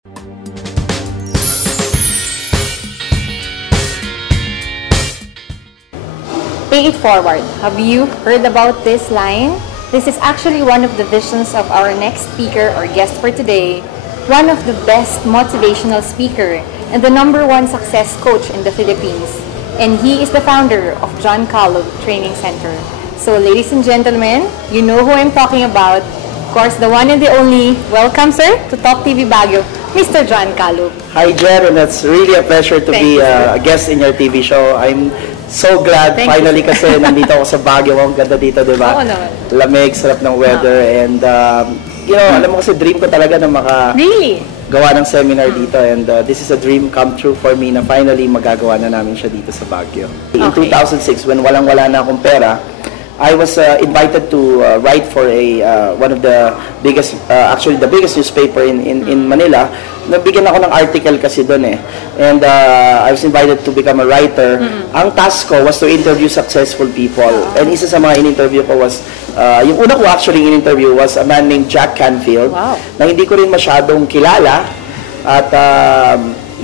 Pay it forward. Have you heard about this line? This is actually one of the visions of our next speaker or guest for today. One of the best motivational speaker and the #1 success coach in the Philippines. And he is the founder of John Calub Training Center. So ladies and gentlemen, you know who I'm talking about. Of course, the one and the only. Welcome, sir, to Top TV Baguio, Mr. John Calub. Hi, Jen, and it's really a pleasure to be a guest in your TV show. I'm so glad finally kasi nandito ako sa Baguio. Ang ganda dito, di ba? Oo naman. Lamig, sarap ng weather, and you know, alam mo kasi dream ko talaga na gawa ng seminar dito, and this is a dream come true for me na finally magagawa na namin siya dito sa Baguio. In 2006, when walang-wala na akong pera, I was invited to write for one of the biggest, actually the biggest newspaper in Manila. Nabigyan ako ng article kasi doon eh. And I was invited to become a writer. Ang task ko was to interview successful people. And isa sa mga in-interview ko was, yung una ko actually in-interview was a man named Jack Canfield. Na hindi ko rin masyadong kilala. At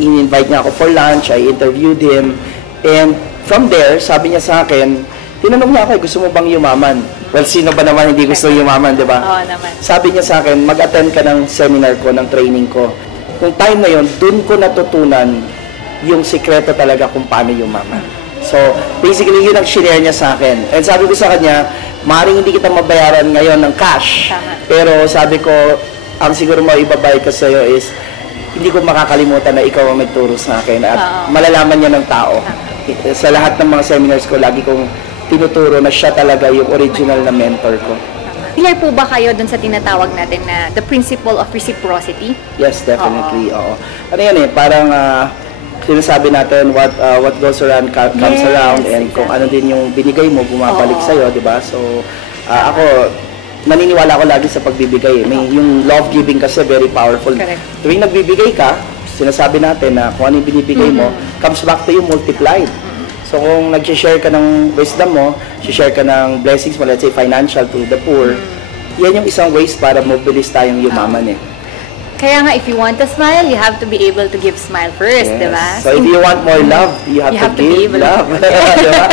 in-invite niya ako for lunch. I interviewed him. And from there, sabi niya sa akin, tinanong niya ako, gusto mo bang yumaman? Well, sino ba naman hindi gusto yumaman, di ba? Oo naman. Sabi niya sa akin, mag-attend ka ng seminar ko, ng training ko. Yung time na yun, dun ko natutunan yung sikreto talaga kung paano yumaman. So, basically, yun ang shinare niya sa akin. And sabi ko sa kanya, maaaring hindi kita mabayaran ngayon ng cash. Pero sabi ko, ang siguro maibabayad ko sa'yo is, hindi ko makakalimutan na ikaw ang nagturo sa akin. At malalaman niya ng tao. Sa lahat ng mga seminars ko, lagi kong tinuturo na siya talaga yung original na mentor ko. Clear po ba kayo dun sa tinatawag natin na the principle of reciprocity? Yes, definitely. Oo. Ano yan eh, parang sinasabi natin what goes around comes around, and kung ano din yung binigay mo, bumabalik sa'yo, di ba? So, ako, naniniwala ko lagi sa pagbibigay. Yung love giving kasi very powerful. Correct. Tuwing nagbibigay ka, sinasabi natin na kung ano yung binibigay mo, comes back to you multiplied. So kung nag-share ka ng wisdom mo, share ka ng blessings mo, let's say financial to the poor, yan yung isang ways para mabilis tayong yumaman eh. Kaya nga, if you want to smile, you have to be able to give smile first, di ba? So if you want more love, you have to give love. Diba?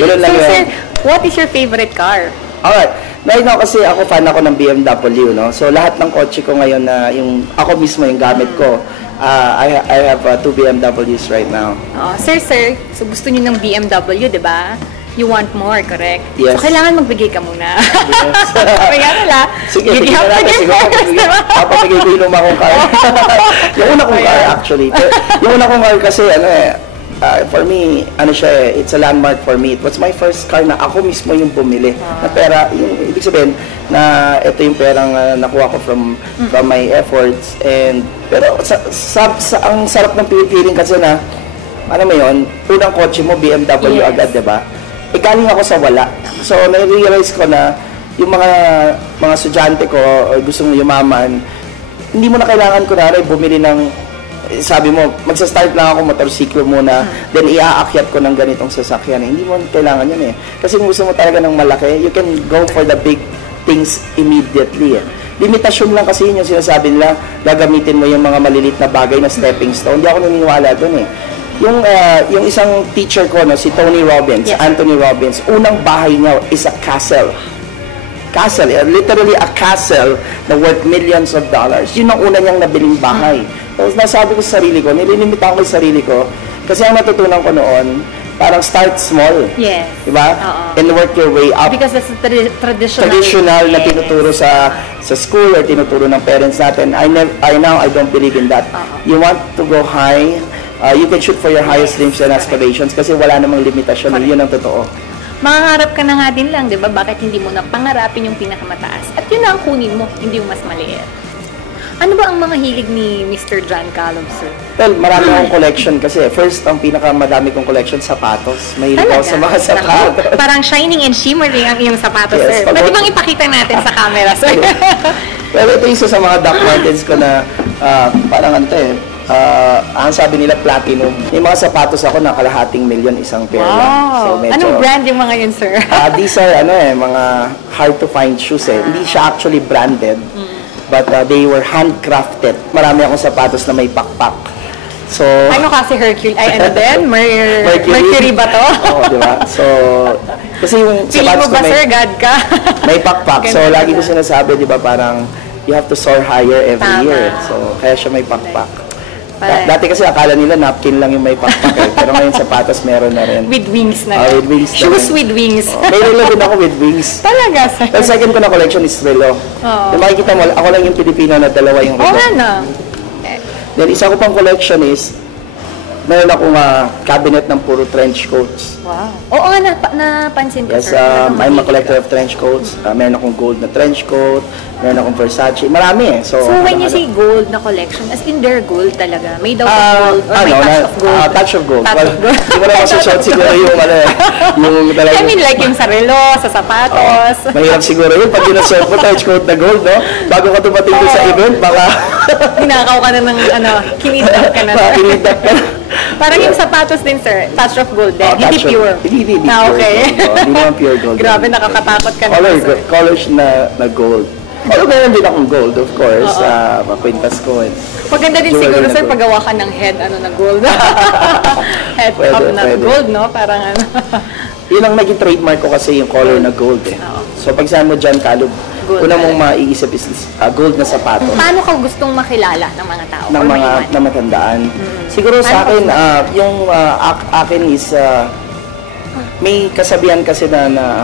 Ganun lang yun. Sir, what is your favorite car? Alright. Right now kasi ako fan ako ng BMW, no? So lahat ng kotse ko ngayon na yung ako mismo yung gamit ko, I have 2 BMWs right now. Sir, so gusto niyo ng BMW, di ba? You want more, correct? Yes. So kailangan magbigay ka muna. Yes. Kaya nila, sige, you have to give first, di ba? Papapigay ko yung luma kong car. Yung una kong car actually. Yung una kong car kasi for me, it's a landmark for me. It was my first car na ako mismo yung bumili. Na pera, yung ibig sabihin na ito yung perang nakuha ko from my efforts. And pero ang sarap ng feeling kasi na ano mo yun, unang kotse mo BMW agad, 'di ba? Galing ako sa wala. So na-realize ko na yung mga estudyante ko gusto mo yumaman, hindi mo na kailangan kunwari bumili ng, sabi mo, magsa-start lang ako motorsiklo muna, then iaakyat ko ng ganitong sasakyan. Hindi mo kailangan yun eh. Kasi kung gusto mo talaga ng malaki, you can go for the big things immediately eh. Limitasyon lang kasi yun yung sinasabi nila, gagamitin mo yung mga malilit na bagay na stepping stone. Hindi ako naniniwala dun eh. Yung isang teacher ko, no, si Tony Robbins, Anthony Robbins, unang bahay niya is a castle. Literally a castle na worth millions of dollars. Yun ang una niyang nabiling bahay. Tapos nasabi ko sa sarili ko, nililimitahan ko yung sarili ko, kasi ang natutunan ko noon, parang start small. Yes. Diba? And work your way up. Because that's traditional na tinuturo sa school or tinuturo ng parents natin. I don't believe in that. You want to go high, you can shoot for your highest dreams and aspirations kasi wala namang limitasyon. Yun ang totoo. Mangangarap ka na nga din lang, di ba? Bakit hindi mo na pangarapin yung pinakamataas? At yun na ang kunin mo, hindi yung mas maliit. Ano ba ang mga hilig ni Mr. John Calub, sir? Well, marami akong collection kasi. First, ang pinakamadami kong collection, sapatos. Mahilig ako sa mga sapatos. Parang shining and shimmering ang iyong sapatos, sir. Pwede bang ipakita natin sa camera, sir? Well, ito isa sa mga Doc Martens ko na parang ang sabi nila platinum. Yung mga sapatos ako na kalahating milyon isang pair lang. So, medyo, anong brand yung mga yun, sir? These are mga hard to find shoes eh. Hindi siya actually branded. but they were handcrafted. Marami akong sapatos na may pakpak. So, Ano kasi Hercules? Ay, ano din? Mercury ba to? Oo, di ba? So, kasi yung Feeling mo sapatos ko ba, sir, God ka? may pakpak. So, Ganda lagi ko pala. sinasabi, di ba, parang you have to soar higher every Tama. year. So, kaya siya may pakpak. Pala. Dati kasi akala nila napkin lang yung may pakpak eh. Pero ngayon sapatos meron na rin. With wings na. With wings na Shoes rin. with wings. May relo din ako with wings. Talaga, sir. The second ko na collection is relo. Oo. Kung makikita mo, ako lang yung Pilipino na dalawa yung Oo relo. nga na. Then isa ko pang collection is, meron akong cabinet ng puro trench coats. Wow. Oo nga, napansin ko, Yes, sir. I'm a Mahilig collector ka. of trench coats. Meron akong gold na trench coat, meron akong Versace, marami eh. So, when you say gold na collection, as in their gold talaga, made out of gold or may touch of gold? Touch of gold. Touch Well, of gold. Hindi mo na masusot siguro yung yung talaga. I mean, like yung sa relo, sa sapatos. Mahirap siguro yun. Pag ginasot mo, trench coat na gold, no? Bago ka tumating doon sa event, baka Hinakaw ka na ng, kinidnap ka na. makinidap ka. Parang yung sapatos din, sir, touch of gold din. Oh, Hindi touch of- pure. Hindi Ah, pure okay. gold. Oh, hindi naman pure gold. Grabe, nakakatakot ka Color, naman, sir. colors na gold. Although meron din akong gold, of course. Makwintas ko. Maganda din Jewelry siguro, na sir, gold. pagawa ka ng head, na gold. Head Pwede, up na pwede. gold, no? Parang Yun ang naging trademark ko kasi yung color na gold eh. Oo. So pag saan mo dyan, Kalub, Gold una mong talaga. maiisip is gold na sapatos. Paano ka gustong makilala ng mga tao? ng Or mga maiwan? na matandaan. Siguro sa Paano akin, yung akin is may kasabihan kasi na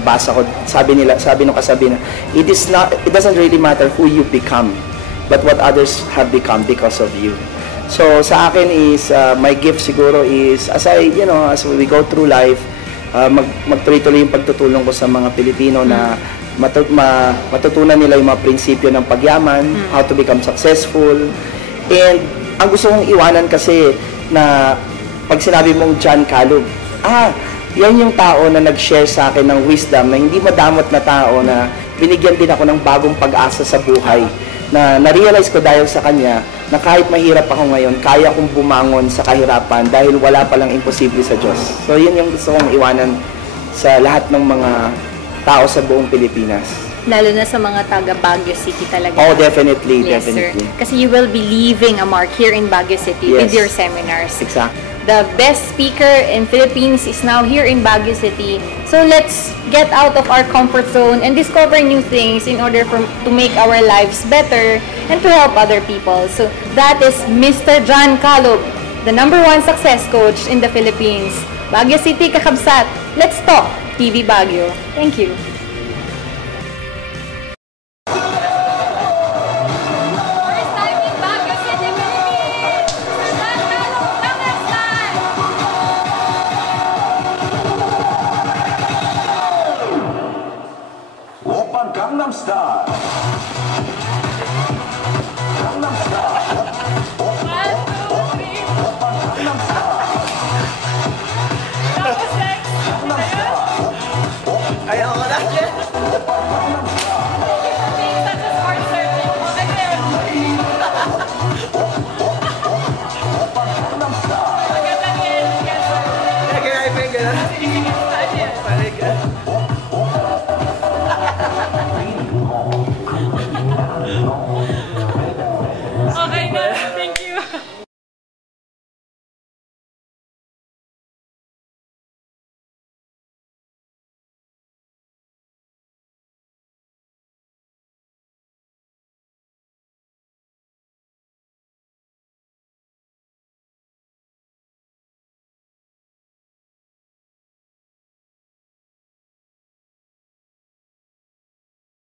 basa ko, sabi ng kasabihan, it doesn't really matter who you become, but what others have become because of you. So sa akin is my gift siguro is as we go through life, magtuloy-tuloy yung pagtutulong ko sa mga Pilipino na matutunan nila yung mga prinsipyo ng pagyaman, how to become successful. And ang gusto kong iwanan kasi na pag sinabi mong John Kalub, yan yung tao na nag-share sa akin ng wisdom na hindi madamot na tao na binigyan din ako ng bagong pag-asa sa buhay. Na na-realize ko dahil sa kanya na kahit mahirap ako ngayon, kaya kong bumangon sa kahirapan dahil wala palang imposible sa Diyos. So yun yung gusto kong iwanan sa lahat ng mga tao sa buong Pilipinas. Lalo na sa mga taga Baguio City talaga. Oh, definitely, Yes, definitely. sir. Kasi you will be leaving a mark here in Baguio City with Yes. your seminars. Exactly. The best speaker in Philippines is now here in Baguio City. So let's get out of our comfort zone and discover new things in order to make our lives better and to help other people. So that is Mr. John Kalub, the #1 success coach in the Philippines. Baguio City, Kakabsat. Let's talk TV Baguio. Thank you.